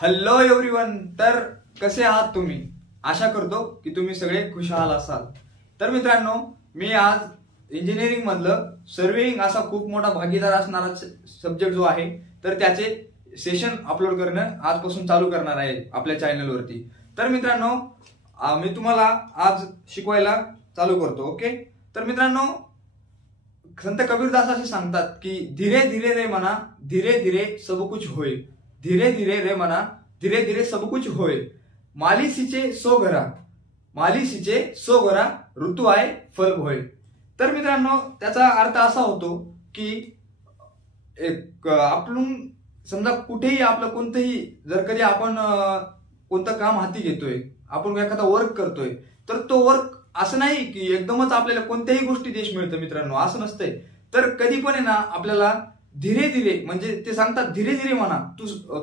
Hello everyone. तर कसे आहात तुम्ही? आशा करतो की तुम्ही सगळे खुशाल असाल. तर मित्रांनो, मी आज इंजिनिअरिंग मधलं सर्वेइंग असा खूप मोठा भागीदार असणारा सब्जेक्ट जो आहे, तर त्याचे सेशन अपलोड करणं आजपासून चालू करणार आहे आपल्या चॅनलवरती. तर मित्रांनो, मी तुम्हाला आज शिकवायला चालू करतो. ओके. तर मित्रांनो, संत कबीरदास असे सांगतात की धीरे धीरे रे मना धीरे धीरे सब कुछ होय. धीरे धीरे रे मना धीरे धीरे सब कुछ होय. मालिसीचे सो घरा ऋतू आहे फल होय. तर मित्रांनो, त्याचा अर्थ असा होतो की एक आपण समजा कुठेही आपलं कोणतंही जर कधी आपण कोणतं काम हाती घेतोय, आपण एखादा वर्क करतोय, तर तो वर्क असं नाही की एकदमच आपल्याला कोणत्याही गोष्टी यश मिळतं. मित्रांनो, असं नसतंय. तर कधी पण आहे ना, आपल्याला धीरे धीरे, म्हणजे ते सांगतात धीरे धीरे म्हणा,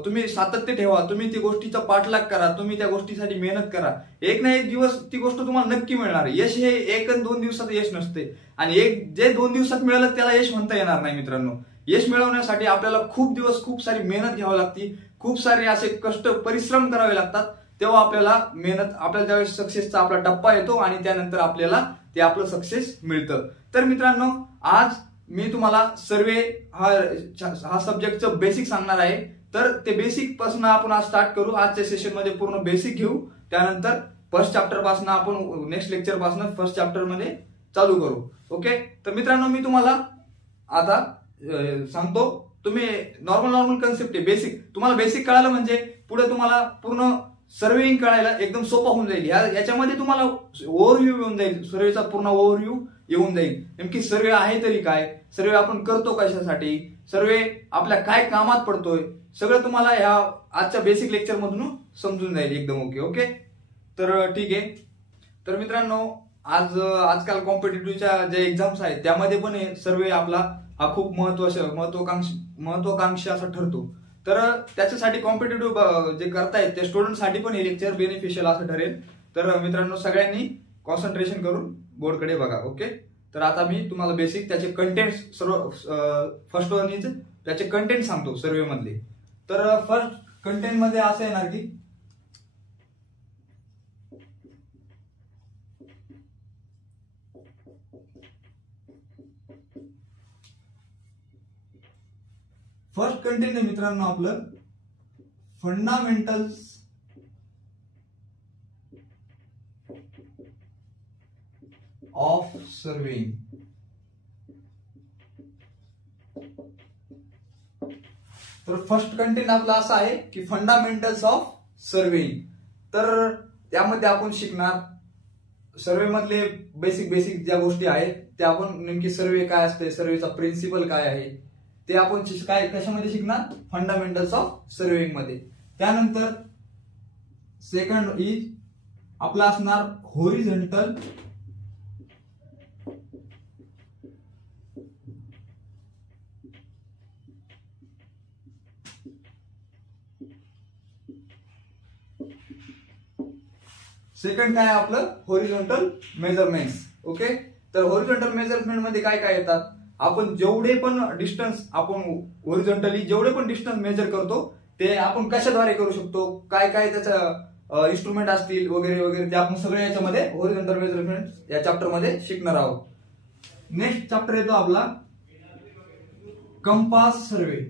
तुम्ही सातत्य ठेवा, तुम्ही त्या गोष्टीचा पाठलाग करा, तुम्ही त्या गोष्टीसाठी मेहनत करा. एक ना एक दिवस ती गोष्ट तुम्हाला नक्की मिळणार. यश हे 1 आणि 2 दिवसात यश नसते, आणि जे 2 दिवसात मिळालं त्याला यश म्हणता येणार नाही. मित्रांनो, यश मिळवण्यासाठी आपल्याला खूप दिवस खूप सारी मेहनत घ्यावी लागते, खूप सारे असे कष्ट परिश्रम करावे लागतात. तेव्हा आपल्याला ज्यावेळेस सक्सेसचा आपला टप्पा येतो आणि त्यानंतर आपल्याला ते आपलं सक्सेस मिळतं. तर मित्रांनो, आज मी तुम्हाला सर्वे हा सब्जेक्टचं बेसिक सांगणार आहे. तर ते बेसिक पासून आपण आज स्टार्ट करू. आजच्या सेशन मध्ये पूर्ण बेसिक घेऊ, त्यानंतर फर्स्ट चॅप्टर पासून आपण नेक्स्ट लेक्चर पासून फर्स्ट चॅप्टर मध्ये चालू करू. ओके. तर मित्रांनो, मी तुम्हाला आता सांगतो. तुम्ही नॉर्मल कन्सेप्ट आहे, बेसिक. तुम्हाला बेसिक कळालं म्हणजे पुढे तुम्हाला पूर्ण सर्वेइंग कळायला एकदम सोपं होऊन जाईल. याच्यामध्ये तुम्हाला ओव्हरव्ह्यू येऊन जाईल, सर्वेचा पूर्ण ओव्हरव्ह्यू येऊन जाईल. नेमकी सर्वे आहे तरी काय, सर्वे आपण करतो कशासाठी, सर्वे आपल्या काय कामात पडतोय, सगळं तुम्हाला ह्या आजच्या बेसिक लेक्चर मधून समजून जाईल एकदम. ओके. तर ठीक आहे. तर मित्रांनो, आजकाल कॉम्पिटेटिव्हच्या जे एक्झाम्स आहेत त्यामध्ये पण सर्वे आपला हा खूप महत्वाकांक्षी असा ठरतो. तर त्याच्यासाठी कॉम्पिटेटिव्ह जे करतायत त्या स्टुडंटसाठी पण हे लेक्चर बेनिफिशियल असं ठरेल. तर मित्रांनो, सगळ्यांनी कॉन्सन्ट्रेशन करून बोर्डकडे बघा. ओके. तर आता मी तुम्हाला बेसिक त्याचे content serve first one is त्याचे कंटेंट सांगतो सर्वे मधले. तर फर्स्ट कंटेंट मध्ये असं येणार की फर्स्ट कंटेंट आहे मित्रांनो आपलं फंडामेंटल्स ऑफ सर्वेइंग. तर फर्स्ट कंटेंट आपला असा आहे की फंडामेंटल्स ऑफ सर्वेइंग. तर त्यामध्ये आपण शिकणार सर्वे मधले बेसिक ज्या गोष्टी आहेत त्या आपण, नेमकी सर्वे काय असते, सर्वेचा प्रिन्सिपल काय आहे, ते आपण कशामध्ये शिकणार, फंडामेंटल्स ऑफ सर्वेइंग मध्ये. त्यानंतर सेकंड इज आपला असणार होरिझॉन्टल सेकंड काय आपलं होरिझॉन्टल मेजरमेंट्स. ओके. तर होरिझॉन्टल मेजरमेंट मध्ये काय काय येतात, आपण जेवढे पण डिस्टन्स आपण होरिझॉन्टली जेवढे पण डिस्टन्स मेजर करतो ते आपण कशाद्वारे करू शकतो, काय काय त्याचा इन्स्ट्रुमेंट असतील वगैरे वगैरे, ते आपण सगळे याच्यामध्ये होरिझॉन्टल मेजरमेंट या चॅप्टर मध्ये शिकणार आहोत. नेक्स्ट चॅप्टर येतो आपला कंपास सर्वे.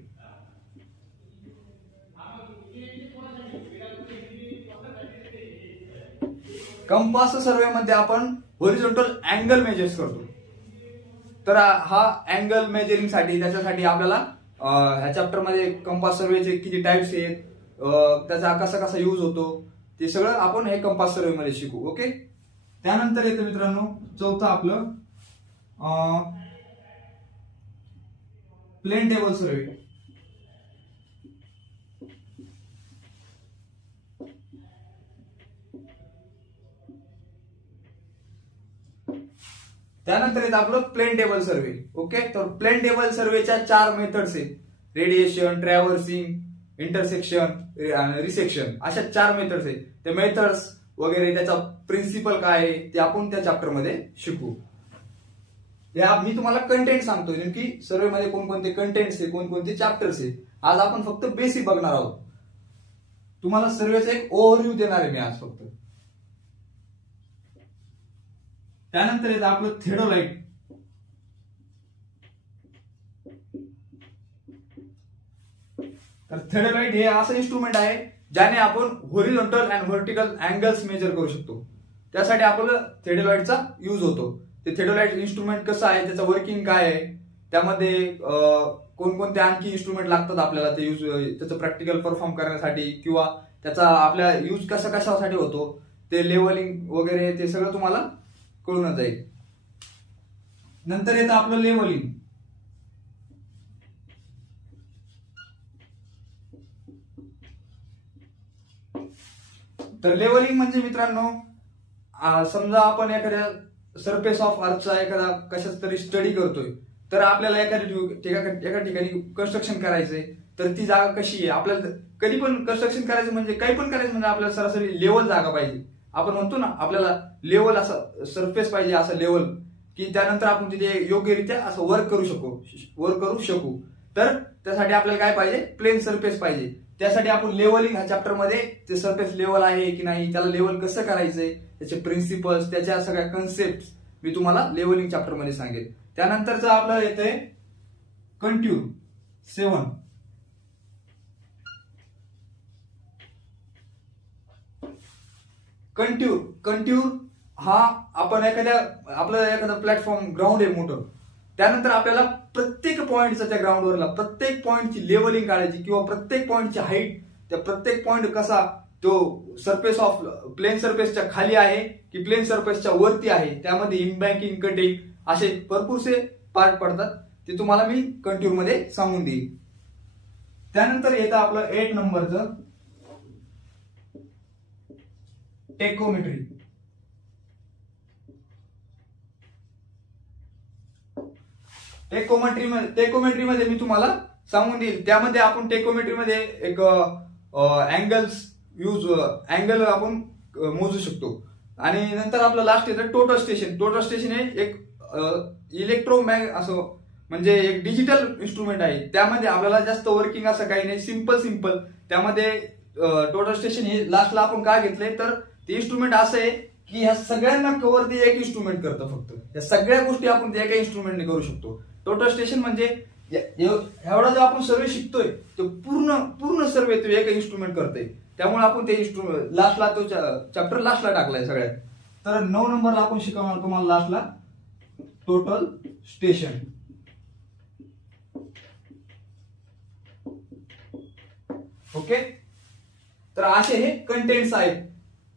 कंपास सर्वे मध्ये आपण होरिझॉन्टल अँगल मेजर्स करतो. तर हा अँगल मेजरिंग साठी त्याच्यासाठी आपल्याला ह्या चॅप्टर मध्ये कंपास सर्वेचे किती टाइप्स आहेत, त्याचा कसा कसा यूज होतो, ते सगळं आपण हे कंपास सर्वे मध्ये शिकू. ओके. त्यानंतर येतं मित्रांनो चौथं आपलं प्लेन टेबल सर्वे. त्यानंतर येतं आपलं प्लेन टेबल सर्वे. ओके. तर प्लेन टेबल सर्वेच्या 4 मेथड्स आहेत, रेडिएशन, ट्रॅव्हर्सिंग, इंटरसेक्शन आणि रिसेक्शन, अशा 4 मेथड्स आहेत. ते मेथड्स वगैरे त्याचा प्रिन्सिपल काय आहे ते आपण त्या चॅप्टर मध्ये शिकू. मी तुम्हाला कंटेंट सांगतोय, नेमकी सर्वे मध्ये कोणकोणते कंटेंट्स आहे, कोणकोणते चॅप्टर्स आहे. आज आपण फक्त बेसिक बघणार आहोत. तुम्हाला सर्वेचा एक ओव्हरव्ह्यू देणार आहे मी आज फक्त. त्यानंतर येतं आपलं थेडोलाइट. तर थेडोलाइट हे असं इन्स्ट्रुमेंट आहे ज्याने आपण व्हॉरिझॉन्टल अँड व्हर्टिकल अँगल्स मेजर करू शकतो. त्यासाठी आपल्याला थेडोलाइटचा यूज होतो. ते थेडोलाइट इन्स्ट्रुमेंट कसं आहे, त्याचं वर्किंग काय आहे, त्यामध्ये कोणकोणते आणखी इन्स्ट्रुमेंट लागतात आपल्याला ते यूज, त्याचं प्रॅक्टिकल परफॉर्म करण्यासाठी किंवा त्याचा आपल्या यूज कशासाठी होतो, ते लेवलिंग वगैरे ते सगळं तुम्हाला कळून जाईल. नंतर येतं आपलं लेवलिंग. तर लेवलिंग म्हणजे मित्रांनो, समजा आपण एखाद्या सरफेस ऑफ अर्थचा एखादा कशाच तरी स्टडी करतोय, तर आपल्याला एका ठिकाणी कन्स्ट्रक्शन करायचंय, तर ती जागा कशी आहे, आपल्याला कधी पण कन्स्ट्रक्शन करायचं म्हणजे काही पण करायचं म्हणजे आपल्याला सरासरी लेवल जागा पाहिजे. आपण म्हणतो ना आपल्याला लेवल असं सरफेस पाहिजे, असं लेवल की त्यानंतर आपण तिथे योग्यरित्या असं वर्क करू शकू. तर त्यासाठी आपल्याला काय पाहिजे, प्लेन सरफेस पाहिजे. त्यासाठी आपण लेवलिंग ह्या चॅप्टर मध्ये ते सरफेस लेवल आहे की नाही, त्याला लेवल कसं करायचंय, त्याचे प्रिन्सिपल्स, त्याच्या सगळ्या कन्सेप्ट मी तुम्हाला लेवलिंग चॅप्टर मध्ये सांगेल. त्यानंतरचं आपलं येतंय कंट्यूर 7. कंट्यूर हा आपण एखादा प्लॅटफॉर्म ग्राउंड आहे मोठं, त्यानंतर आपल्याला प्रत्येक पॉइंटचा त्या ग्राउंडवरला प्रत्येक पॉइंटची लेवलिंग काढायची किंवा प्रत्येक पॉइंटची हाईट, त्या प्रत्येक पॉइंट कसा तो सरफेस ऑफ प्लेन सरफेसच्या खाली आहे की प्लेन सरफेसच्या वरती आहे, त्यामध्ये इनबँकिंग, कटिंग असे भरपूरसे पार्ट पडतात. ते तुम्हाला मी कंट्यूर मध्ये सांगून देईल. त्यानंतर येतं आपलं 8 नंबरचं टेकोमेट्री. टेकोमेट्री मध्ये मी तुम्हाला सांगून देईल. त्यामध्ये आपण टेकोमेट्री मध्ये एक अँगल आपण मोजू शकतो. आणि नंतर आपलं लास्ट येतं टोटल स्टेशन. टोटल स्टेशन हे एक असं म्हणजे एक डिजिटल इन्स्ट्रुमेंट आहे. त्यामध्ये आपल्याला जास्त वर्किंग असं काही नाही, सिंपल. त्यामध्ये टोटल स्टेशन हे लास्टला आपण काय घेतलंय, तर ते इन्स्ट्रुमेंट असं आहे की ह्या सगळ्यांना कव्हर ते एक इन्स्ट्रुमेंट करतं. फक्त या सगळ्या गोष्टी आपण एका इन्स्ट्रुमेंटने करू शकतो. टोटल स्टेशन म्हणजे एवढा जो आपण सर्वे शिकतोय तो पूर्ण सर्वे तो एका इन्स्ट्रुमेंट करतोय. त्यामुळे आपण ते इन्स्ट्रुमेंट लास्टला तो चॅप्टर लास्टला टाकलाय सगळ्यात. तर 9 नंबरला आपण शिकवणार तुम्हाला लास्टला टोटल स्टेशन. ओके, तर असे हे कंटेंट्स आहेत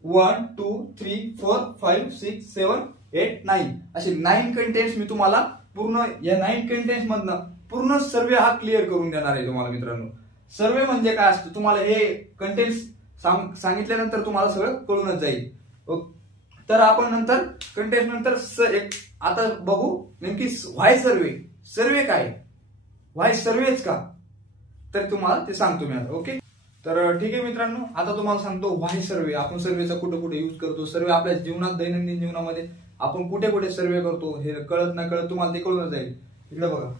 1 2 3 4 5 6 7 8 9 असे 9 कंटेंट्स मी तुम्हाला पूर्ण या 9 कंटेंट्स मधनं पूर्ण सर्वे हा क्लिअर करून देणार आहे तुम्हाला. मित्रांनो, सर्वे म्हणजे काय असतं तुम्हाला हे कंटेंट्स सांगितल्यानंतर तुम्हाला सगळं कळूनच जाईल. तर आपण नंतर कंटेंट्स नंतर आता बघू नेमकी व्हाय सर्वे काय, व्हाय सर्वेच का, तर तुम्हाला ते सांगतो मी आता. ओके, तर ठीक आहे मित्रांनो, आता तुम्हाला सांगतो व्हाय सर्वे. आपण सर्वेचा कुठे कुठे यूज करतो, सर्वे आपल्या जीवनात दैनंदिन जीवनामध्ये आपण कुठे कुठे सर्वे करतो हे कळत न कळत तुम्हाला ते कळून जाईल. इकडे बघा,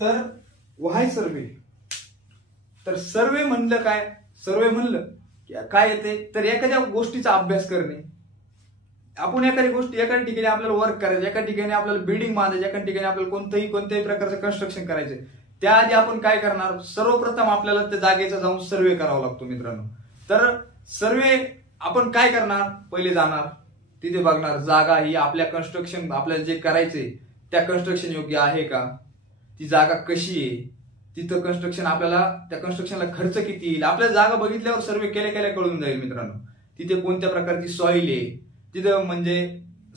तर व्हाय सर्वे. तर सर्वे म्हणलं काय, सर्वे म्हणलं काय येते, तर एखाद्या गोष्टीचा अभ्यास करणे. आपण एखाद्या ठिकाणी आपल्याला वर्क करायचं, एका ठिकाणी आपल्याला बिल्डिंग बांधायची, एका ठिकाणी आपल्याला कोणत्याही प्रकारचं कन्स्ट्रक्शन करायचं. त्याआधी आपण काय करणार, सर्वप्रथम आपल्याला त्या जागेचा जाऊन सर्वे करावा लागतो मित्रांनो. तर सर्वे आपण काय करणार, पहिले जाणार तिथे बघणार जागा ही आपल्या कन्स्ट्रक्शन आपल्याला जे करायचंय त्या कन्स्ट्रक्शन योग्य आहे का, ती जागा कशी आहे, तिथं कन्स्ट्रक्शन आपल्याला त्या कन्स्ट्रक्शनला खर्च किती येईल, आपल्या जागा बघितल्यावर सर्वे केल्या कळून जाईल मित्रांनो. तिथे कोणत्या प्रकारची सॉइल आहे, तिथं म्हणजे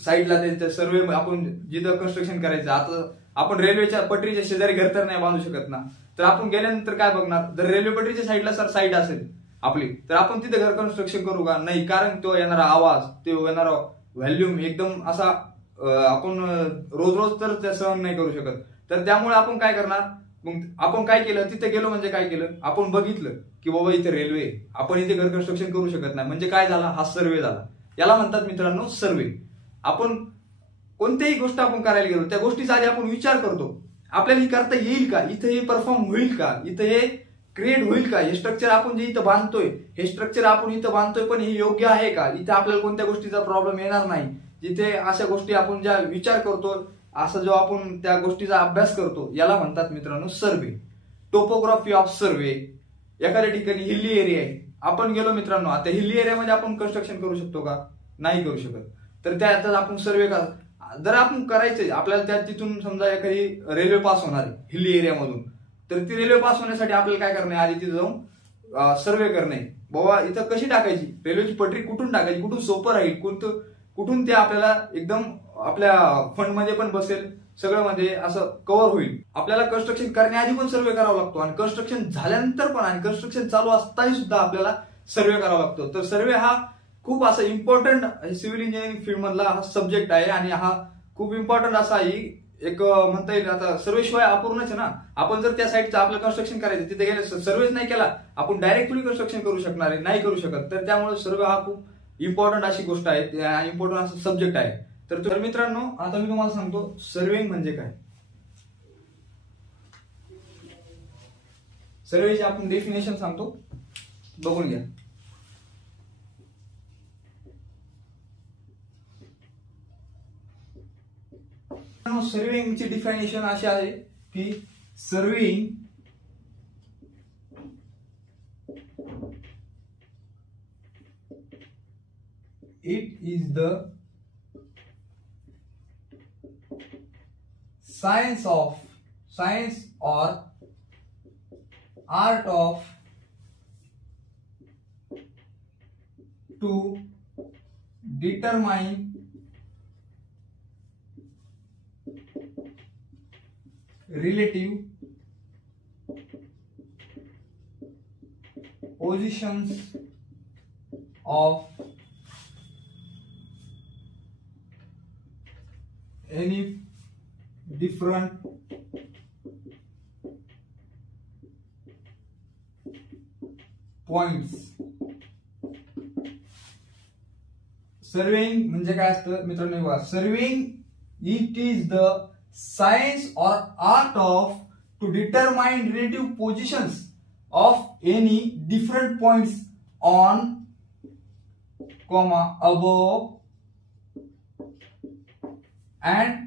साईडला त्याच्या सर्वे आपण जिथं कन्स्ट्रक्शन करायचं. आता आपण रेल्वेच्या पटरीच्या शेजारी घर तर नाही बांधू शकत ना, तर आपण गेल्यानंतर काय बघणार, जर रेल्वे पटरीच्या साईडला साईड असेल आपली तर आपण तिथे घर कन्स्ट्रक्शन करू का, नाही, कारण तो येणारा आवाज, तो येणारा व्हॅल्यूम एकदम असा आपण रोज तर त्या सहन नाही करू शकत. तर त्यामुळे आपण काय करणार, मग आपण काय केलं, तिथे गेलो म्हणजे काय केलं, आपण बघितलं की बाबा इथे रेल्वे, आपण इथे घर कन्स्ट्रक्शन करू शकत नाही, म्हणजे काय झाला, हा सर्वे झाला. याला म्हणतात मित्रांनो सर्वे. आपण कोणतीही गोष्ट आपण करायला गेलो त्या गोष्टीचा आधी आपण विचार करतो, आपल्याला ही करता येईल का, इथं हे परफॉर्म होईल का, इथं हे क्रिएट होईल का, हे स्ट्रक्चर आपण जे इथं बांधतोय हे स्ट्रक्चर आपण इथं बांधतोय पण हे योग्य आहे का, इथं आपल्याला कोणत्या गोष्टीचा प्रॉब्लेम येणार नाही. जिथे अशा गोष्टी आपण ज्या विचार करतो, असा जो आपण त्या गोष्टीचा अभ्यास करतो, याला म्हणतात मित्रांनो सर्वे. टोपोग्राफी ऑफ सर्वे. एखाद्या ठिकाणी हिल्ली एरिया आहे, आपण गेलो मित्रांनो, आता हिल्ली एरियामध्ये आपण कन्स्ट्रक्शन करू शकतो का, नाही करू शकत. तर त्यात आपण सर्वे का जर आपण करायचंय आपल्याला, त्या तिथून समजा एखादी रेल्वे पास होणार आहे हिल्ली एरियामधून, तर ती रेल्वे पास होण्यासाठी आपल्याला काय करणे, आधी तिथे जाऊन सर्वे करणे, बाबा इथं कशी टाकायची रेल्वेची पटरी, कुठून टाकायची, कुठून सोपं राहील, कुठून ते आपल्याला एकदम आपल्या फंड मध्ये पण बसेल, सगळं मध्ये असं कव्हर होईल. आपल्याला कन्स्ट्रक्शन करण्याआधी पण सर्वे करावा लागतो आणि कन्स्ट्रक्शन झाल्यानंतर पण आणि कन्स्ट्रक्शन चालू असताना सुद्धा आपल्याला सर्वे करावा लागतो. तर सर्वे हा खूप असा इम्पॉर्टंट सिव्हिल इंजिनिअरिंग फील्ड मधला हा सब्जेक्ट आहे आणि हा खूप इम्पॉर्टंट असा एक म्हणता येईल. आता सर्वेशिवाय अपूर्णच आहे ना. आपण जर त्या साईडचं आपलं कन्स्ट्रक्शन करायचं, तिथे गेले सर्वेच नाही केला, आपण डायरेक्टली कन्स्ट्रक्शन करू शकणार आहे, नाही करू शकत. तर त्यामुळे सर्वे हा खूप इम्पॉर्टंट अशी गोष्ट आहे, इम्पॉर्टंट असं सब्जेक्ट आहे. तर मित्रांनो, आता मी तुम्हाला सांगतो सर्वेइंग म्हणजे काय. सर्वेची आपण डेफिनेशन सांगतो, बघून घ्या. सर्वेइंगची डिफिनेशन अशी आहे की surveying it is the science or art of to determine relative positions of any different points. Surveying म्हणजे काय असतं मित्रांनो, बघा, surveying it is the science और art of to determine relative positions of any different points on above and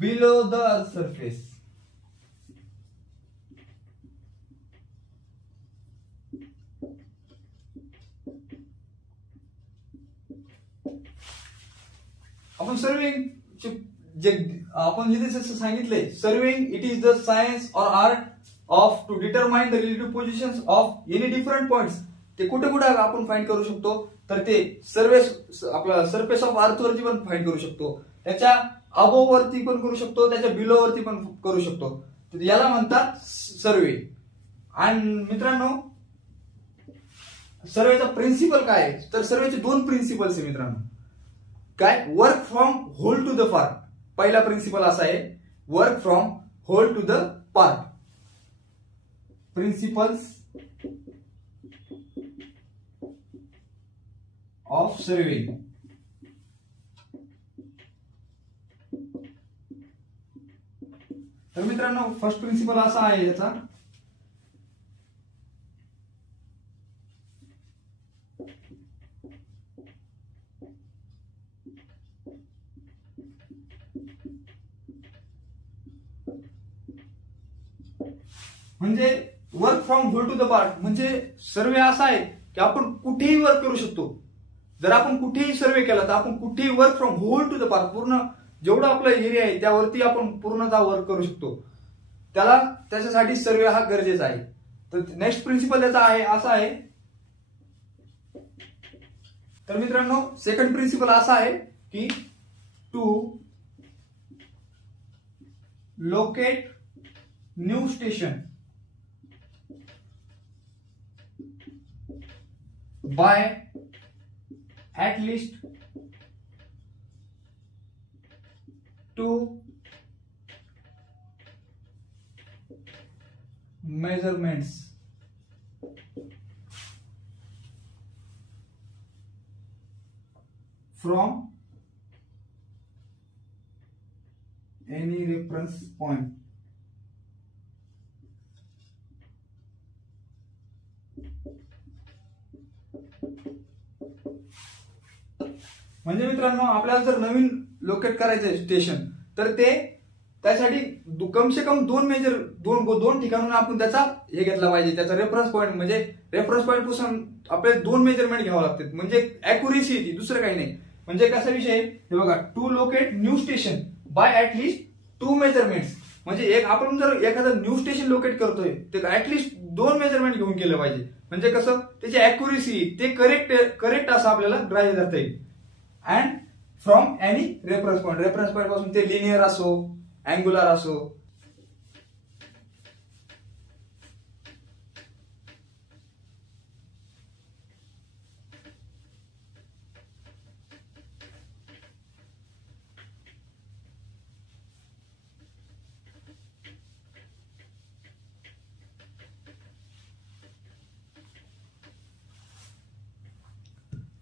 below the earth surface. आपण surveying जे आपण जिथे जसं सांगितलंय, surveying it is the science और art of to determine the relative positions of any different points. ते कुठे कुठे आपण फाइंड करू शकतो, तर ते आपला सरफेस ऑफ अर्थ वरती पण फाइंड करू शकतो, त्याच्या अबोव वरती पण करू शकतो, त्याच्या बिलो वरती पण करू शकतो. तर याला म्हणतात सर्वे. आणि मित्रांनो, सर्वेचा प्रिन्सिपल काय आहे, तर सर्वेचे दोन प्रिन्सिपल्स आहे मित्रांनो. काय, work from whole to the part. पहिला प्रिन्सिपल असा आहे, work from whole to the part. Principles of surveying. तर मित्रांनो, फर्स्ट प्रिन्सिपल असा आहे याचा, म्हणजे work from whole to the part. म्हणजे सर्वे असा आहे की आपण कुठेही वर्क करू शकतो. जर आपण कुठेही सर्वे केला तर आपण कुठेही work from whole to the part, पूर्ण जेवढा आपला एरिया आहे त्यावरती आपण पूर्णतः वर्क करू शकतो. त्याच्यासाठी सर्वे हा गरजेचा आहे. तर नेक्स्ट प्रिन्सिपल त्याचा आहे असा आहे. तर मित्रांनो, सेकंड प्रिन्सिपल असा आहे की to locate new station by at least 2 measurements from any reference point म्हणजे मित्रांनो आपल्याला जर नवीन लोकेट करायचं स्टेशन तर ते त्यासाठी कम से कम दोन ठिकाणून आपण त्याचा हे घेतला पाहिजे, त्याचा रेफरन्स पॉईंट. म्हणजे रेफरन्स पॉईंट पासून आपल्याला 2 मेजरमेंट घ्यावं लागतात, म्हणजे अॅक्युरेसी येते, दुसरं काही नाही. म्हणजे कसा विषय हे बघा, to locate new station by at least 2 measurements. म्हणजे एक आपण जर एखादं न्यू स्टेशन लोकेट करतोय ते ऍटलिस्ट 2 मेजरमेंट घेऊन केलं पाहिजे. म्हणजे कसं त्याची अॅक्युरेसी ते करेक्ट असं आपल्याला ग्राह्य धरता येईल. And from any reference point पासून ते लिनियर असो अँग्युलर असो.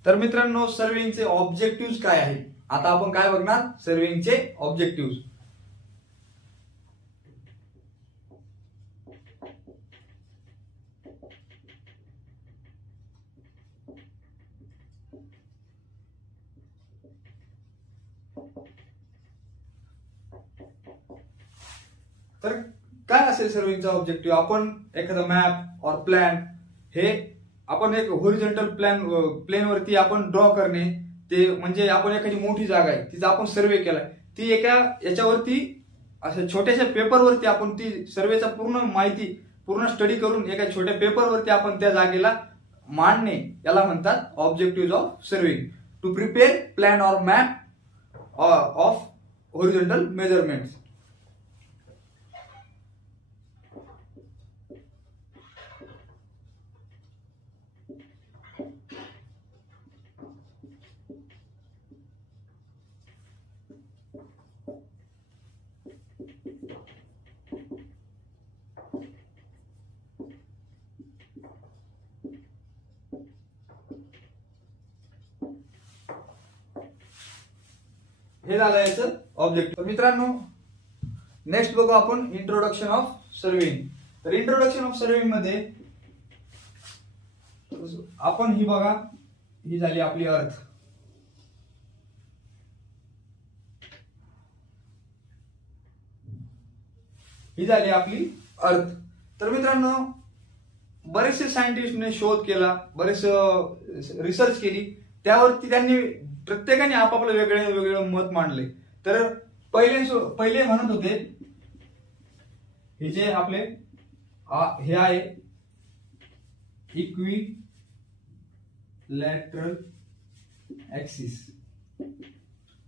तर मित्रांनो सर्वेइंगचे ऑब्जेक्टिव्ह काय आहे, आता आपण काय बघणार, सर्वेइंगचे ऑब्जेक्टिव्ह. तर काय असेल सर्वेइंगचा ऑब्जेक्टिव्ह, आपण एखादा मॅप और प्लॅन हे आपण एक होरिझॉन्टल प्लेन वरती आपण ड्रॉ करणे. ते म्हणजे आपण एखादी मोठी जागा आहे तिचा आपण सर्वे केलाय, ती एका याच्यावरती अशा छोट्याशा पेपरवरती आपण ती सर्वेचा पूर्ण माहिती पूर्ण स्टडी करून एका छोट्या पेपरवरती आपण त्या जागेला मांडणे, याला म्हणतात objective of surveying. To prepare plan और मॅप ऑफ होरिझॉन्टल मेजरमेंट्स. हे झालं याचं ऑब्जेक्टिव्ह. मित्रांनो नेक्स्ट बघू आपण इंट्रोडक्शन ऑफ सर्वेइंग. तर इंट्रोडक्शन ऑफ सर्वेइंग मध्ये आपण ही बघा, ही झाली आपली अर्थ. ही झाली आपली अर्थ. तर मित्रांनो बरेचसे सायंटिस्टने शोध केला, बरेच रिसर्च केली, त्यावरती त्यांनी प्रत्येकाने आपापलं वेगळं मत मांडले. तर पहिले म्हणत होते हे जे आपले हे आहे इक्विलॅटरल ऍक्सिस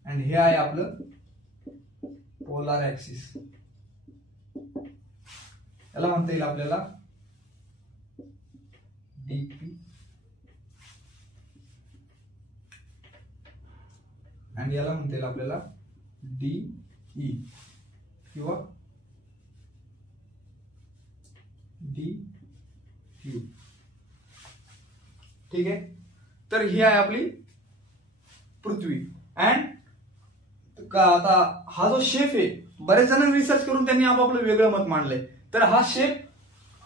आणि हे आहे आपलं पोलार ऍक्सिस. याला म्हणता येईल आपल्याला डीपी आणि याला म्हणता येईल आपल्याला डीई किंवा डीक्यू. ठीक आहे. तर ही आहे आपली पृथ्वी. अँड आता हा जो शेप आहे, बरेच जणांनी रिसर्च करून त्यांनी आपापलं वेगळं मत मांडलंय. तर हा शेप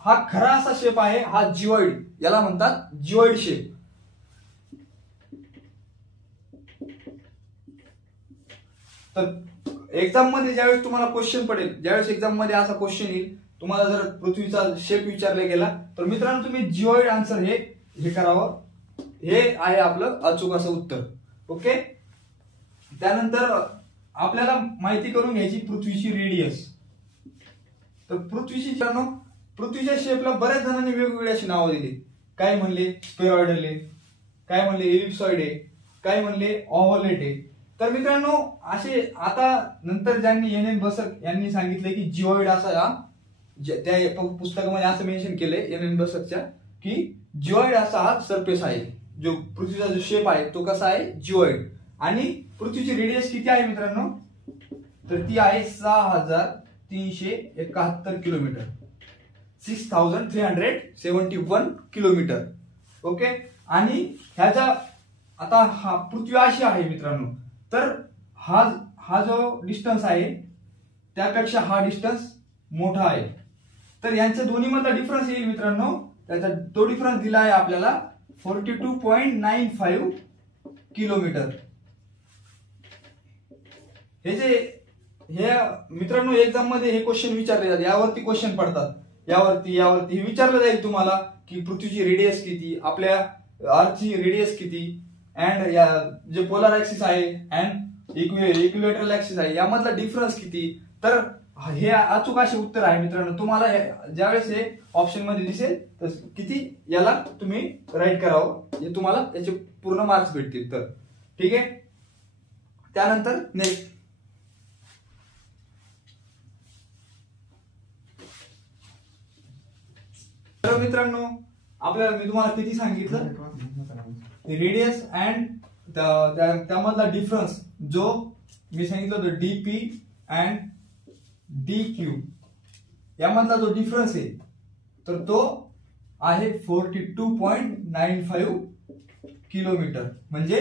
हा खरा असा शेप आहे, हा जिओइड, याला म्हणतात जिओइड शेप. तर एक्झाम मध्ये ज्यावेळेस तुम्हाला क्वेश्चन पडेल, ज्यावेळेस एक्झाम मध्ये असा क्वेश्चन येईल, तुम्हाला जर पृथ्वीचा शेप विचारला गेला तर मित्रांनो तुम्ही जिओइड आन्सर हे करावं. हे आहे आपलं अचूक असं उत्तर. ओके. त्यानंतर आपल्याला माहिती करून घ्यायची पृथ्वीची रेडियस. तर पृथ्वीच्या शेपला बऱ्याच जणांनी वेगवेगळी अशी नावं दिली. काय म्हणले स्पेरॉइडल आहे, काय म्हणले एलिप्सॉइड आहे, काय म्हणले ओव्हलेट आहे. तर मित्रांनो असे आता नंतर ज्यांनी एन एन बसक यांनी सांगितले की जिओइड असा, त्या पुस्तकामध्ये असं मेन्शन केलंय एन एन बसकच्या की जिओइड असा हा सरफेस आहे, जो पृथ्वीचा जो शेप आहे तो कसा आहे जिओइड. आणि पृथ्वीची रेडियस किती आहे मित्रांनो, तर ती आहे 6371 किलोमीटर, 6371 किलोमीटर. ओके. आणि ह्याचा आता हा पृथ्वी अशी आहे मित्रांनो, तर हा जो डिस्टन्स आहे त्यापेक्षा हा डिस्टन्स मोठा आहे. तर यांच्या दोन्ही मधला डिफरन्स येईल मित्रांनो, त्याचा तो डिफरन्स दिला आहे आपल्याला 42.95 किलोमीटर. हे मित्रांनो एक्झाम मध्ये हे क्वेश्चन विचारले जातात, यावरती क्वेश्चन पडतात, यावरती हे विचारलं जाईल तुम्हाला की पृथ्वीची रेडियस किती, आपल्या अर्थची रेडियस किती, अँड या जे पोलर ऍक्सिस आहे अँड इक्विलेटरल ऍक्सिस आहे यामधला डिफरन्स किती. तर हे अचूक असे उत्तर आहे मित्रांनो. तुम्हाला ज्यावेळेस हे ऑप्शन मध्ये दिसेल तर किती याला तुम्ही राईट करावं, हे तुम्हाला याचे पूर्ण मार्क्स भेटतील. तर ठीक आहे. त्यानंतर नेक्स्ट तर मित्रांनो आपल्याला मी तुम्हाला किती सांगितलं रेडियस अँड त्यामधला डिफरन्स जो मी सांगितलं होतं डीपी अँड डी क्यू यामधला जो डिफरन्स आहे तर तो आहे 42.95 किलोमीटर. म्हणजे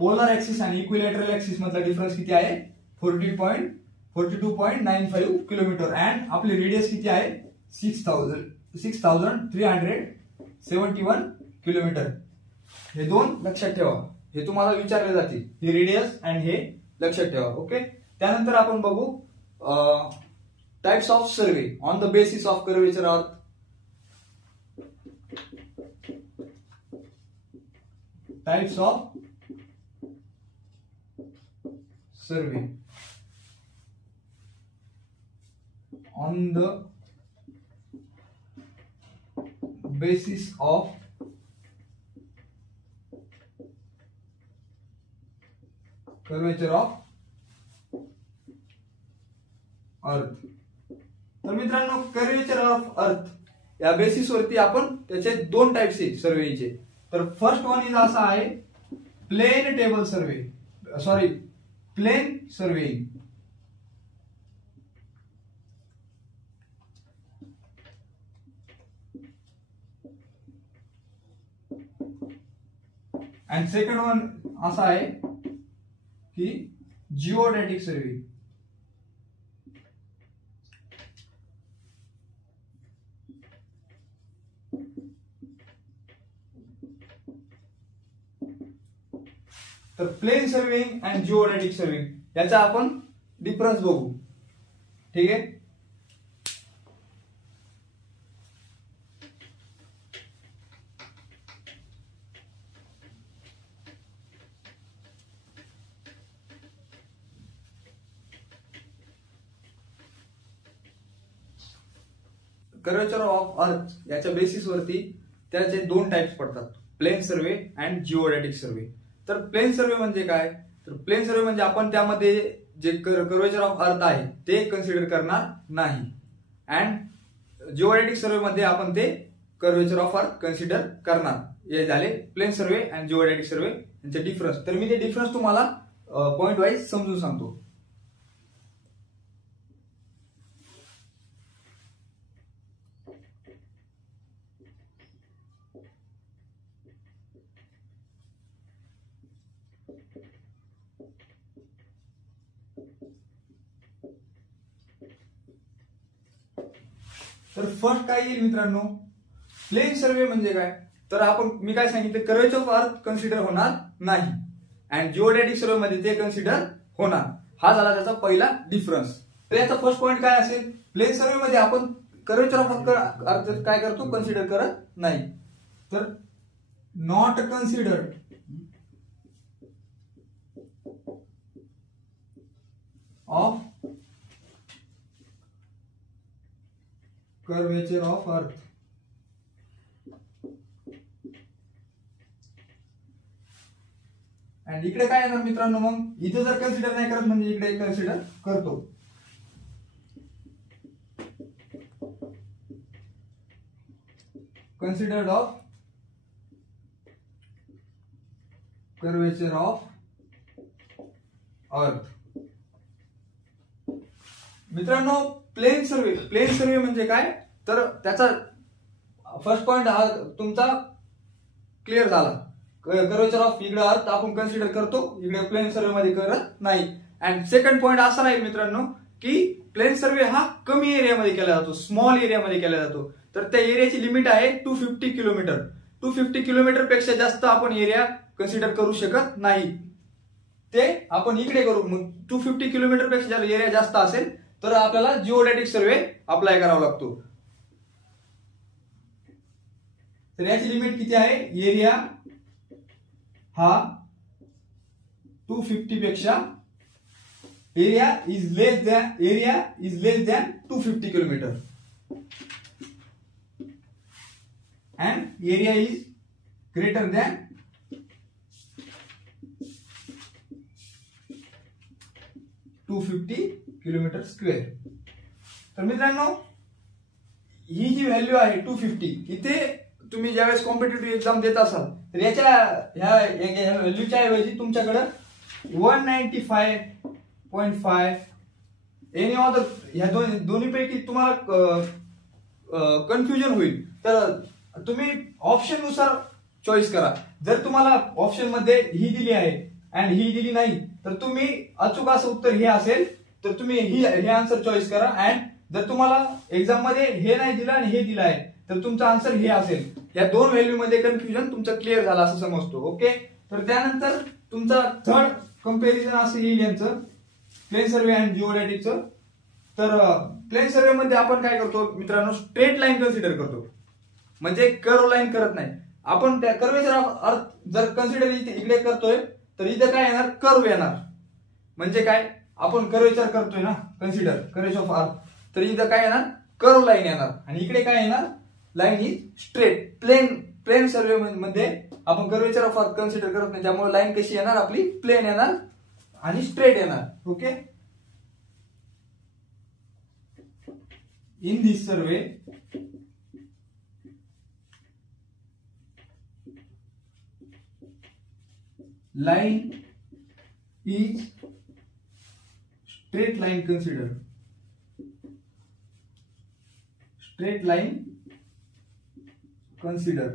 पोलर ऍक्सिस आणि इक्विलॅटरल ऍक्सिस मधला डिफरन्स किती आहे 42.95 किलोमीटर. अँड आपली रेडियस किती आहे 6371 किलोमीटर. हे दोन लक्षात ठेवा, हे तुम्हाला विचारले जातील, हे रेडियस अँड हे लक्षात ठेवा. ओके. त्यानंतर आपण बघू types of survey on the basis of curvature earth. Types of survey on the basis of curvature of अर्थ. तर मित्रांनो कर्वेचर ऑफ अर्थ या बेसिस वरती आपण त्याचे दोन टाइप्स आहे सर्वेचे. तर फर्स्ट वन इज असा आहे plane table survey, sorry plane surveying. And second one असा आहे की जिओडेटिक सर्वे. तर plane surveying and geodetic surveying याचा आपण डिफरन्स बघू. ठीक आहे. कर्वेचर ऑफ अर्थ याच्या बेसिस वरती त्याचे दोन टाइप्स पडतात, प्लेन सर्वे अँड जिओडेटिक सर्वे. तर प्लेन सर्वे म्हणजे काय, तर प्लेन सर्वे म्हणजे आपण त्यामध्ये जे कर्वेचर ऑफ अर्थ आहे ते कन्सिडर करणार नाही. अँड जिओडेटिक सर्वे मध्ये आपण ते कर्वेचर ऑफ अर्थ कन्सिडर करणार. हे झाले प्लेन सर्वे अँड जिओडेटिक सर्वे यांचे डिफरन्स. तर मी ते डिफरन्स तुम्हाला पॉइंट वाईज समजून सांगतो. तर फर्स्ट काय येईल मित्रांनो, प्लेन सर्वे म्हणजे काय, तर आपण मी काय सांगितलं कर्वेचर ऑफ अर्थ कन्सिडर होणार नाही अँड जिओडेटिक सर्वे मध्ये ते कन्सिडर होणार. हा झाला त्याचा पहिला डिफरन्स. तर याचा फर्स्ट पॉइंट काय असेल, प्लेन सर्वे मध्ये आपण कर्वेचर ऑफ अर्थ काय करतो कन्सिडर करत नाही. तर not considered of curvature of earth. And इकडे काय येणार मित्रांनो, मग इथे जर कन्सिडर नाही करत म्हणजे इकडे कन्सिडर करतो. Considered of curvature of earth. मित्रांनो प्लेन सर्वे म्हणजे काय, तर त्याचा फर्स्ट पॉइंट हा तुमचा क्लिअर झाला. कर्वेचर ऑफ इकडे अर्थ आपण कन्सिडर करतो, इकडे प्लेन सर्वे मध्ये करत नाही. अँड सेकंड पॉइंट असा राहील मित्रांनो की प्लेन सर्वे हा कमी एरियामध्ये केला जातो, स्मॉल एरियामध्ये केला जातो. तर त्या एरियाची लिमिट आहे 250 किलोमीटर. 250 किलोमीटर पेक्षा जास्त आपण एरिया कन्सिडर करू शकत नाही. ते आपण इकडे करू. मग 250 किलोमीटर पेक्षा एरिया जास्त असेल तर आपल्याला जिओडॅटिक सर्वे अप्लाय करावा लागतो. तर याची लिमिट किती आहे? एरिया हा 250 पेक्षा area is less than 250 kilometre and area is greater than 250 kilometre square. तर मित्रांनो ही जी व्हॅल्यू आहे 250, इथे तुम्ही ज्यावेळेस कॉम्पिटेटिव्ह एक्झाम देत असाल तर ह्या व्हॅल्यूच्या ऐवजी तुमच्याकडे 195.5 एनी ऑदर ह्या दोन्ही पैकी तुम्हाला कन्फ्युजन होईल. तर तुम्ही ऑप्शन नुसार चॉईस करा. जर तुम्हाला ऑप्शन मध्ये ही दिली आहे अँड ही दिली नाही तर तुम्ही अचूक असं उत्तर हे असेल तर तुम्ही हे आन्सर चॉईस करा. अँड जर तुम्हाला एक्झाम मध्ये हे नाही दिलं आणि हे दिलं आहे तर तुमचा आन्सर हे असेल. या दोन व्हॅल्यू मध्ये कन्फ्युजन तुमचं क्लिअर झालं असं समजतो. ओके. तर त्यानंतर तुमचा थर्ड कंपॅरिझन असं येईल यांचं प्लेन सर्वे अँड जिओडॅटिकचं. तर प्लेन सर्वे मध्ये आपण काय करतो मित्रांनो, स्ट्रेट लाईन कन्सिडर करतो, म्हणजे कर्व लाईन करत नाही आपण. त्या कर्वेचर जर कन्सिडर इकडे करतोय तर इथे काय येणार? कर्व येणार. म्हणजे काय, आपण कर्वेचर करतोय ना, कन्सिडर कर्वेचर ऑफ अर्थ, तर इथं काय येणार? कर्व लाईन येणार. आणि इकडे काय येणार? Line is straight. प्लेन सर्वे मध्ये आपण कर्वेचर ऑफ अर्थ कन्सिडर करत नाही, त्यामुळे लाईन कशी येणार? आपली प्लेन येणार आणि स्ट्रेट येणार. Okay. In this survey line is straight line consider. Straight line consider.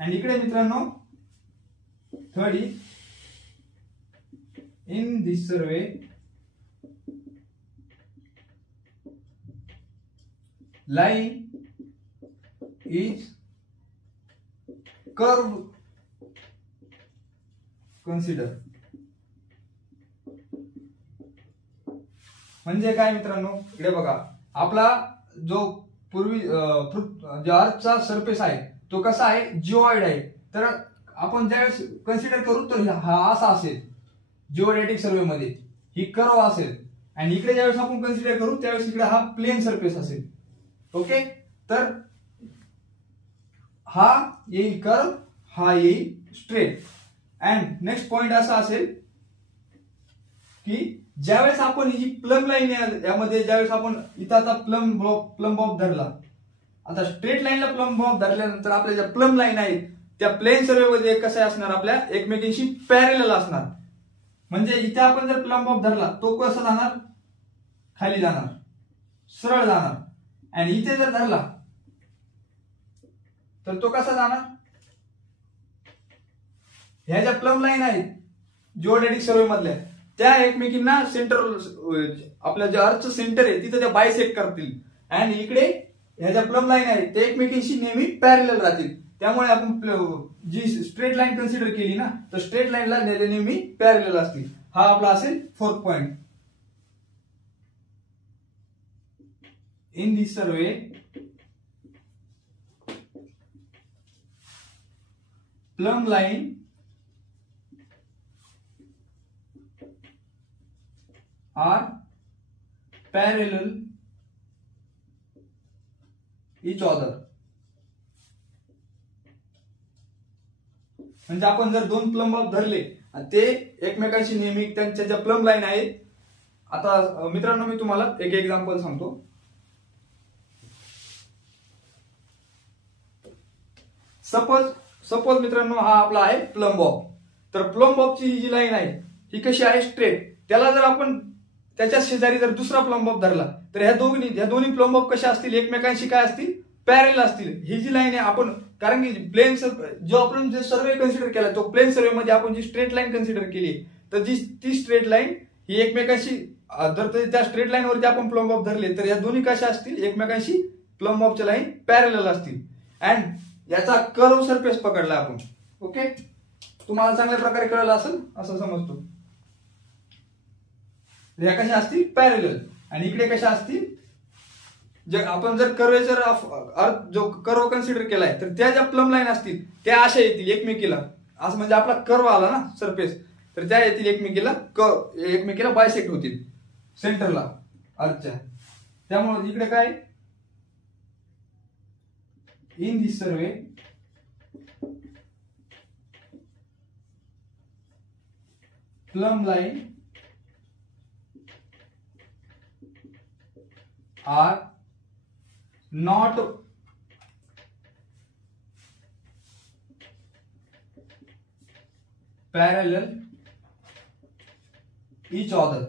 आणि इकडे मित्रांनो third is in this survey line is curve consider. म्हणजे काय मित्रांनो, इकडे बघा आपला जो पूर्वी जो अर्थचा सरफेस आहे तो कसा आहे? जिओइड आहे. तर आपण ज्यावेळेस कन्सिडर करू तर हा असा असेल. जिओडॅटिक सर्वे मध्ये ही कर्व असेल आणि इकडे ज्यावेळेस आपण कन्सिडर करू त्यावेळेस इकडे हा प्लेन सरफेस असेल. ओके. तर हा येईल कर्व, हा येईल स्ट्रेट. अँड नेक्स्ट पॉइंट असा असेल की ज्यावेळेस आपण ही प्लम लाईन यामध्ये ज्यावेळेस आपण इथं आता प्लम बॉब धरला, आता स्ट्रेट लाईनला प्लम बॉब धरल्यानंतर आपल्या ज्या प्लम लाईन आहेत त्या प्लेन सर्वे मध्ये कसं असणार? आपल्या एकमेकींशी पॅरेलल असणार. म्हणजे इथे आपण जर प्लम बॉब धरला तो कसा जाणार? खाली जाणार, सरळ जाणार. आणि इथे जर धरला तर तो कसा जाणार? ह्या ज्या प्लम लाईन आहेत जिओडॅटिक सर्वे मधल्या त्या एकमेकींना सेंटर, आपल्या जे अर्थचं सेंटर आहे तिथे त्या बायसेक्ट करतील. आणि इकडे ह्या ज्या प्लम लाईन आहेत त्या एकमेकींशी नेहमी पॅरेलल राहतील. त्यामुळे आपण जी स्ट्रेट लाईन कन्सिडर केली ना तर स्ट्रेट लाईनला नेहमी पॅरेलल असतील. हा आपला असेल fourth point. In this survey plumb line are parallel each other. म्हणजे आपण जर दोन प्लम बॉब धरले आणि ते एकमेकांशी नेहमी त्यांच्या ज्या प्लम लाईन आहेत. आता मित्रांनो मी तुम्हाला एक एक्झाम्पल सांगतो. सपोज मित्रांनो हा आपला आहे प्लम बॉब. तर प्लम बॉबची ही जी लाईन आहे ही कशी आहे? स्ट्रेट. त्याला जर आपण त्याच्या शेजारी जर दुसरा प्लम बॉब धरला तर ह्या दोन्ही प्लम बॉब कशा असतील? एकमेकांशी काय असतील? पॅरेलल असतील. ही जी लाईन आहे आपण, कारण की प्लेन जो आपण जे सर्वे कन्सिडर केला तो प्लेन सर्वे मध्ये आपण जी स्ट्रेट लाईन कन्सिडर केली तर ती स्ट्रेट लाईन ही एकमेकांशी जर त्या स्ट्रेट लाईन वरती आपण प्लम बॉब धरले तर या दोन्ही कशा असतील, एकमेकांशी प्लम बॉबच्या लाईन पॅरलल असतील. अँड याचा कर्व सरफेस पकडला आपण. ओके, तुम्हाला चांगल्या प्रकारे कळलं असेल असं समजतो. या कशा असतील, पॅरलल. आणि इकडे कशा असतील, आपण जर कर्वेचर ऑफ अर्थ जो कर्व कन्सिडर केलाय तर त्या ज्या प्लम लाईन असतील त्या अशा येतील एकमेकीला. असं म्हणजे आपला कर्व आला ना सरफेस, तर त्या येतील एकमेकीला बायसेक्ट होतील सेंटरला अर्थच्या. त्यामुळे इकडे काय, in this survey plumb line are not parallel each other.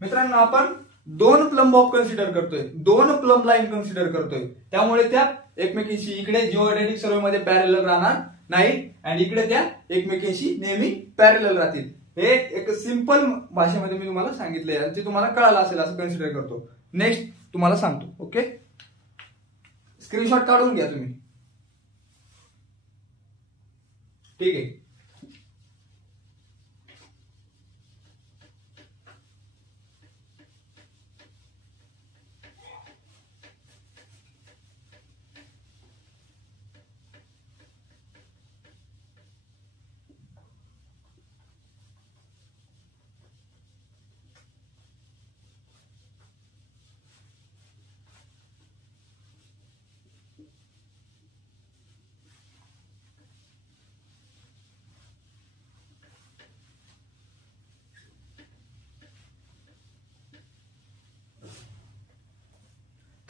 मित्रांनो, आपण दोन प्लम बॉब कन्सिडर करतोय, दोन प्लम लाईन कन्सिडर करतोय. त्यामुळे त्या एकमेकींशी इकडे जिओडेटिक सर्वे मध्ये पॅरलल राहणार नाही आणि इकडे त्या एकमेकींशी नेहमी पॅरलल राहतील. हे एक सिंपल भाषेमध्ये मी तुम्हाला सांगितले, जे तुम्हाला कळालं असेल असं कन्सिडर करतो. नेक्स्ट तुम्हाला सांगतो. ओके, स्क्रीनशॉट काढून घ्या तुम्ही. ठीक आहे.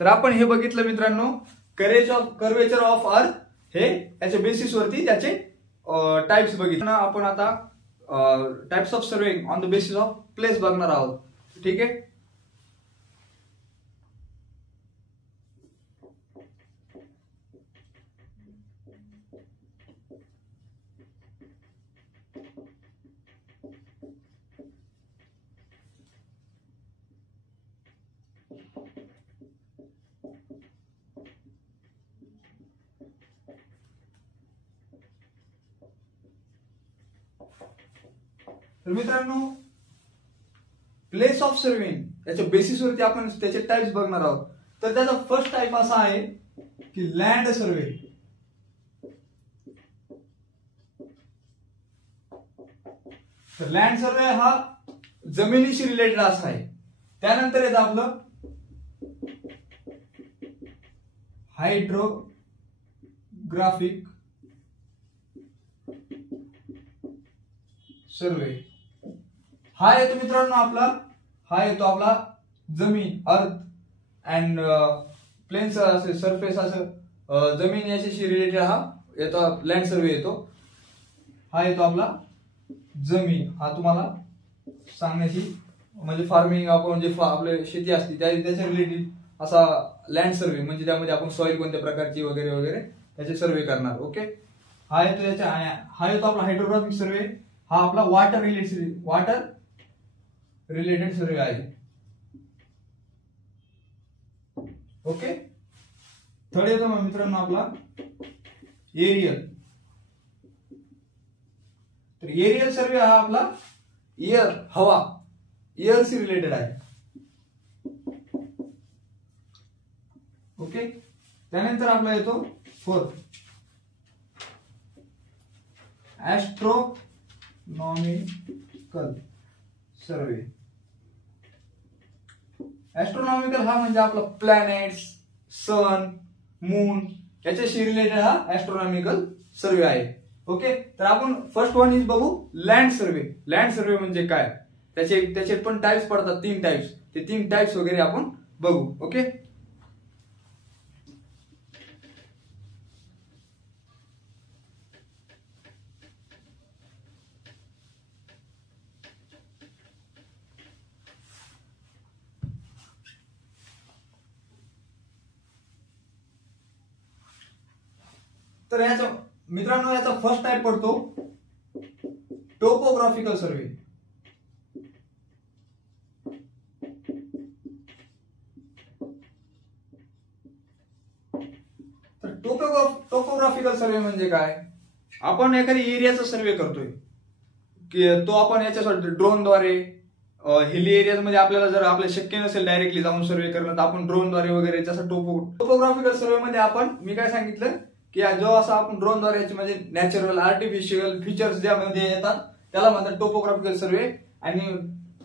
तर आपण हे बघितलं मित्रांनो, कर्वेचर ऑफ अर्थ हे याच्या बेसिस वरती त्याचे टाइप्स बघितले. आपण आता types of surveying on the basis of place बघणार आहोत. ठीक आहे. तर मित्रांनो, प्लेस ऑफ सर्वेइंग याच्या बेसिस वरती आपण त्याचे टाइप्स बघणार आहोत. तर त्याचा फर्स्ट टाइप असा आहे की लँड सर्वे. तर लँड सर्वे हा जमिनीशी रिलेटेड असा आहे. त्यानंतर येतं आपलं हायड्रोग्राफिक सर्वे. हा येतो मित्रांनो आपला जमीन अर्थ अँड प्लेन्स असे सरफेस असं जमीन याच्याशी रिलेटेड हा येतो लँड सर्वे येतो. हा येतो आपला जमीन. हा तुम्हाला सांगण्याची म्हणजे फार्मिंग आपण जे आपले शेती असते त्याच्या रिलेटेड असा लँड सर्वे, म्हणजे त्यामध्ये आपण सॉइल कोणत्या प्रकारची वगैरे वगैरे त्याचे सर्वे करणार. ओके. हा येतो आपला हायड्रोग्राफिक सर्वे. हा आपला वॉटर रिलेटेड सर्वे आहे. ओके. थर्ड येतो मग मित्रांनो आपला एरियल. तर एरियल सर्वे हा आपला एअरशी रिलेटेड आहे. ओके. त्यानंतर आपला येतो फोर्थ ऍस्ट्रोनॉमिकल सर्वे. ऍस्ट्रोनॉमिकल हा म्हणजे आपला प्लॅनेट्स, सन, मून याच्याशी रिलेटेड हा ऍस्ट्रोनॉमिकल सर्वे आहे. ओके. तर आपण फर्स्ट वन इज बघू लँड सर्वे. लँड सर्वे म्हणजे काय, त्याचे पण टाइप्स पडतात, 3 टाइप्स. ते 3 टाइप्स वगैरे आपण बघू. ओके. तर मित्रांनो याचा फर्स्ट टाइप पडतो टोपोग्राफिकल सर्वे. तर टोपोग्राफिकल सर्वे म्हणजे काय? आपण एखादी एरियाचा सर्वे करतोय की तो आपण याच्यासाठी ड्रोनद्वारे हिली एरियामध्ये आपल्याला जर आपल्याला शक्य नसेल डायरेक्टली जाऊन सर्वे करणं तर आपण ड्रोनद्वारे वगैरे जसं टोपोग्राफिकल सर्वे मध्ये आपण मी काय सांगितलं की जो असा आपण ड्रोनद्वारे म्हणजे नॅचरल आर्टिफिशियल फीचर्स ज्यामध्ये येतात त्याला म्हणतात टोपोग्राफिकल सर्वे. आणि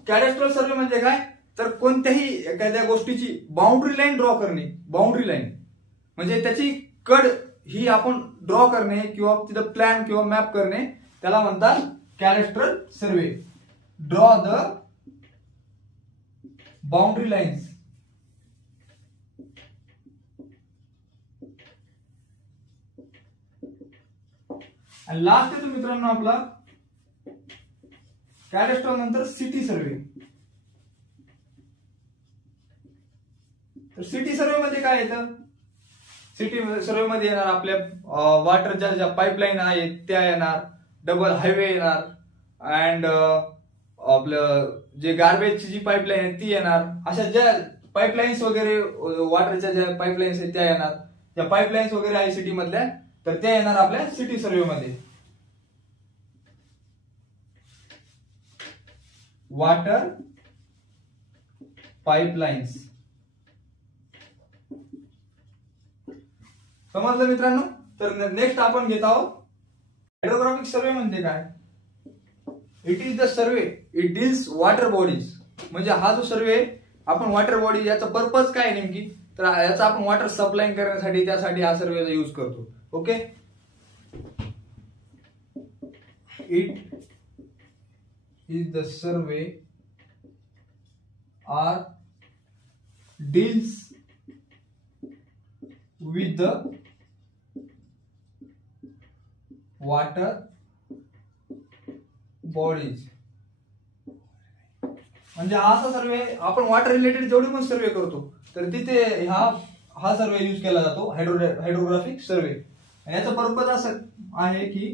कॅडेस्ट्रल सर्वे म्हणजे काय? तर कोणत्याही एखाद्या गोष्टीची बाउंड्री लाईन ड्रॉ करणे. बाउंड्री लाईन म्हणजे त्याची कड ही आपण ड्रॉ करणे किंवा तिथं प्लॅन किंवा मॅप करणे त्याला म्हणतात cadastral survey. Draw the boundary lines. आणि लास्ट येतो मित्रांनो आपला कॅडेस्ट्रल नंतर सिटी सर्वे. तर सिटी सर्वे मध्ये काय येतं? सिटी सर्वे मध्ये येणार आपल्या वॉटरच्या ज्या पाईपलाईन आहेत त्या येणार, डबल हायवे येणार, अँड आपलं जे गार्बेजची जी पाईपलाईन आहे ती येणार. अशा ज्या पाईपलाईन्स वगैरे वॉटरच्या ज्या पाईपलाईन्स आहेत त्या येणार. ज्या पाईपलाईन्स वगैरे आहे सिटी मधल्या तर त्या येणार आपल्या सिटी सर्वे मध्ये. वॉटर पाईपलाईन्स समजलं मित्रांनो. तर नेक्स्ट आपण घेत आहोत हायड्रोग्राफिक सर्वे म्हणजे काय? It is the survey it deals water bodies. म्हणजे हा जो सर्वे आपण वॉटर बॉडी याचा पर्पज काय नेमकी? तर याचा आपण वॉटर सप्लाय करण्यासाठी त्यासाठी हा सर्वेचा यूज करतो. Okay. It is the survey are deals with the water bodies. म्हणजे असा सर्वे आपण वॉटर रिलेटेड जेवढे पण सर्वे करतो तर तिथे हा सर्वे यूज केला जातो हायड्रोग्राफिक सर्वे. याचा पर्पज असं आहे की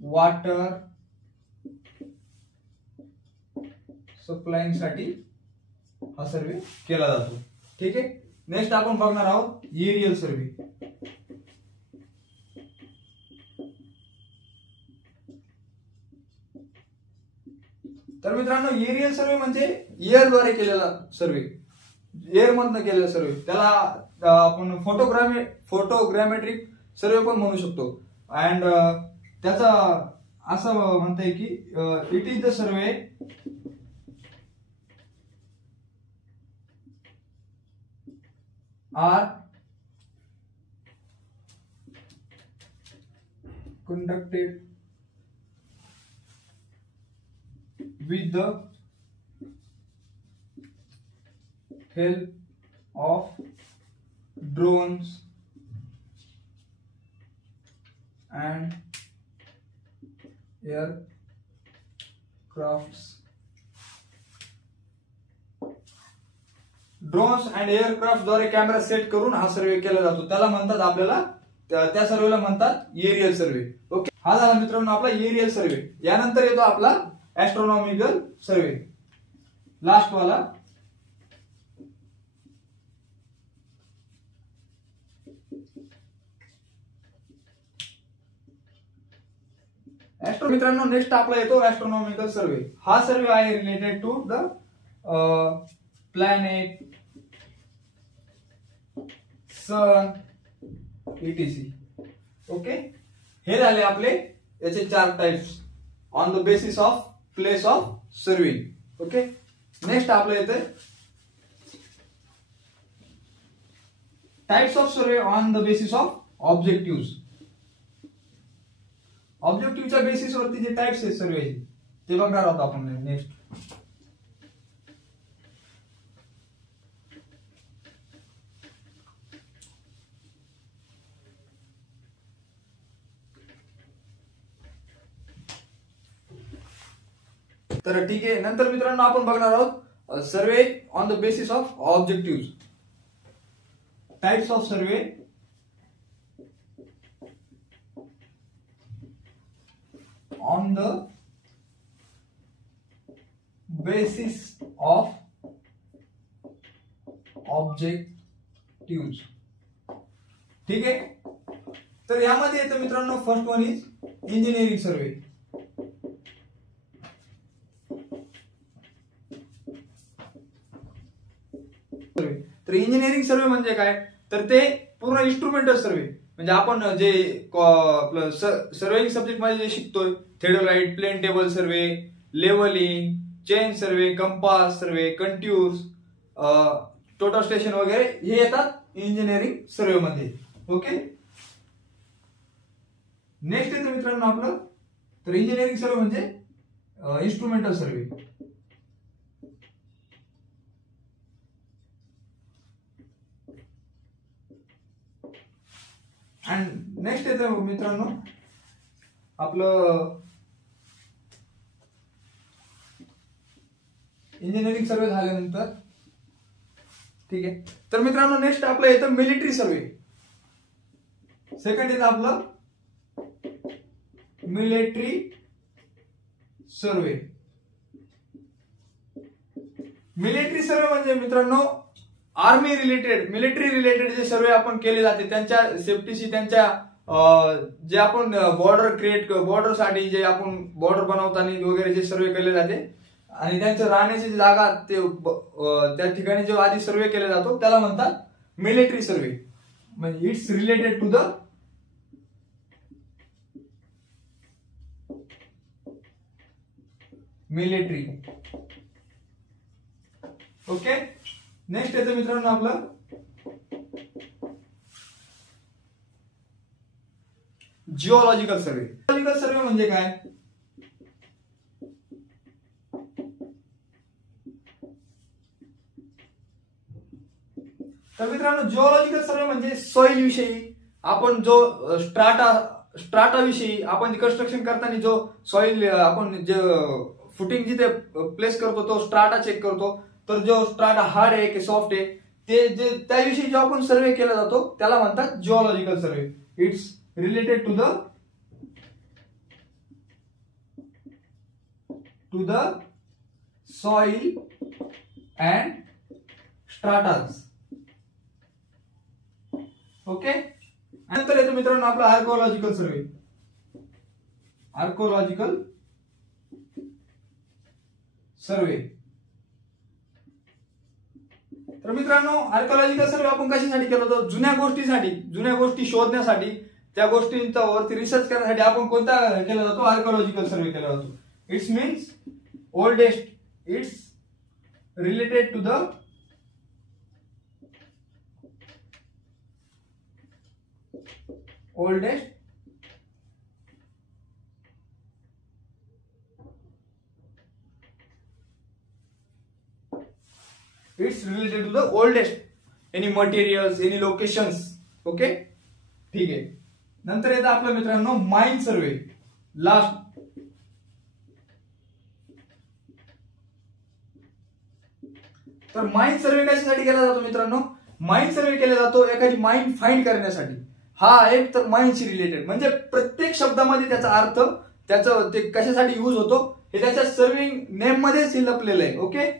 वॉटर सप्लाय साठी हा सर्वे केला जातो. ठीक आहे. नेक्स्ट आपण बघणार आहोत एरियल सर्वे. तर मित्रांनो एरियल सर्वे म्हणजे एअरद्वारे केलेला सर्वे, एअर मधनं केलेला सर्वे. त्याला आपण फोटोग्रामेट्रिक सर्वे पण म्हणू शकतो. अँड त्याचा असं म्हणता येईल की it is the survey are conducted with the help of drones and aircrafts. Drones and aircraft द्वारे कॅमेरा सेट करून हा सर्वे केला जातो. त्याला म्हणतात आपल्याला त्या सर्वेला म्हणतात एरियल सर्वे. ओके. हा झाला मित्रांनो आपला एरियल सर्वे. यानंतर येतो आपला ऍस्ट्रॉनॉमिकल सर्वे, लास्ट वाला. मित्रांनो नेक्स्ट आपला येतो ऍस्ट्रॉनॉमिकल सर्वे. हा सर्वे आहे related to the planet, sun, etc. Okay. हे झाले आपले याचे 4 types on the basis of place of surveying. Okay. Next आपलं येतं types of survey on the basis of objective. ऑब्जेक्टिव्हच्या बेसिस वरती जे टाइप्स आहेत सर्वेचे ते बघणार आहोत आपण नेक्स्ट. तर ठीक आहे. नंतर मित्रांनो आपण बघणार आहोत सर्वे on the basis of objective. Types of survey on the basis of objective. ठीक आहे. तर यामध्ये येतं मित्रांनो फर्स्ट वन इज इंजिनिअरिंग सर्वे. तर इंजिनिअरिंग सर्वे म्हणजे काय, तर ते पूर्ण इन्स्ट्रुमेंटल सर्वे म्हणजे आपण जे सर्वेइंग सब्जेक्ट मध्ये जे शिकतोय, theodolite, plane table survey, levelling, chain survey, compass survey, contours, total station वगैरे हे येतात इंजिनिअरिंग सर्वे मध्ये. ओके. नेक्स्ट येतं मित्रांनो आपलं, तर इंजिनिअरिंग सर्वे म्हणजे इन्स्ट्रुमेंटल सर्वे. अँड नेक्स्ट येतं मित्रांनो आपलं इंजिनिअरिंग सर्वे झाल्यानंतर. ठीक आहे. तर मित्रांनो नेक्स्ट आपलं येतं मिलिटरी सर्वे. सेकंड येतं आपलं मिलिटरी सर्वे. मिलिटरी सर्वे म्हणजे मित्रांनो आर्मी रिलेटेड, मिलिटरी रिलेटेड जे सर्वे आपण केले जाते त्यांच्या सेफ्टीशी, त्यांच्या जे आपण बॉर्डर साठी जे आपण बॉर्डर बनवताना वगैरे जे सर्वे केले जाते आणि त्यांच्या राहण्याची जागा ते त्या ठिकाणी जो आधी सर्वे केला जातो त्याला म्हणतात मिलिटरी सर्वे. म्हणजे it's related to the military. Okay. Next येतं मित्रांनो आपलं जिओलॉजिकल सर्वे. जिओलॉजिकल सर्वे म्हणजे काय, तर मित्रांनो जिओलॉजिकल सर्वे म्हणजे सॉइल विषयी, आपण जो स्ट्राटा विषयी, आपण कन्स्ट्रक्शन करताना जो सॉइल आपण जे फुटिंग जिथे प्लेस करतो तो स्ट्राटा चेक करतो. तर जो स्ट्राटा हार्ड आहे की सॉफ्ट आहे ते जे त्याविषयी जो आपण सर्वे केला जातो त्याला म्हणतात geological survey. It's related to the soil and stratas. Okay. नंतर येतो मित्रांनो आपला आर्कोलॉजिकल सर्वे. Archaeological survey. तर मित्रांनो आर्किओलॉजिकल सर्वे आपण कशासाठी केला होता, जुन्या गोष्टीसाठी, जुन्या गोष्टी शोधण्यासाठी, त्या गोष्टींचा वरती रिसर्च करण्यासाठी आपण कोणता केला जातो, आर्किओलॉजिकल सर्वे केला जातो. It's means oldest, it's related to the oldest it's related to the oldest any materials, any locations. Okay. ठीक आहे. नंतर येतं आपलं मित्रांनो माइन सर्वे. लास्ट. तर माइन सर्वे कशासाठी केला जातो मित्रांनो, माइन सर्वे केला जातो एखादी माइन फाइंड करण्यासाठी. हा एक तर माइनशी रिलेटेड म्हणजे प्रत्येक शब्दामध्ये त्याचा अर्थ, त्याचं ते कशासाठी यूज होतो हे त्याच्या सर्विंग नेम मध्येच लपलेलं आहे. ओके.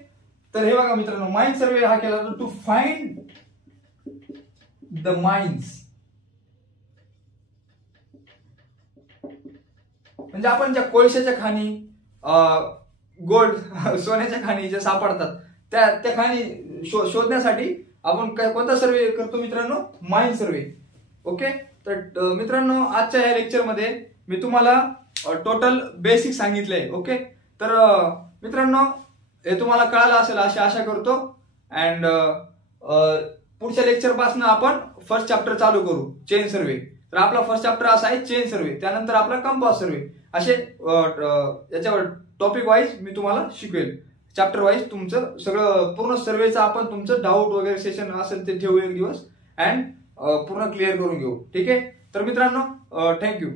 तर हे बघा मित्रांनो माइन सर्वे हा केला जातो टू फाइंड द माइन्स. म्हणजे आपण ज्या कोळशाच्या खाणी, गोल्ड सोन्याच्या खाणी ज्या सापडतात त्या खाणी शोधण्यासाठी आपण कोणता सर्वे करतो मित्रांनो, माइन सर्वे. ओके. तर मित्रांनो आजच्या या लेक्चर मध्ये मी तुम्हाला टोटल बेसिक सांगितलंय. ओके. तर मित्रांनो हे तुम्हाला कळालं असेल अशी आशा करतो. अँड पुढच्या लेक्चर पासून आपण फर्स्ट चॅप्टर चालू करू, चेन सर्वे. तर आपला फर्स्ट चॅप्टर असा आहे चेन सर्वे, त्यानंतर आपला कंपास सर्वे. असे याच्यावर टॉपिक वाईज मी तुम्हाला शिकवेल, चॅप्टर वाईज तुमचं सगळं पूर्ण सर्वेचं आपण तुमचं डाऊट वगैरे सेशन असेल ते ठेवू एक दिवस अँड पूर्ण क्लिअर करून घेऊ. ठीक आहे. तर मित्रांनो थँक्यू.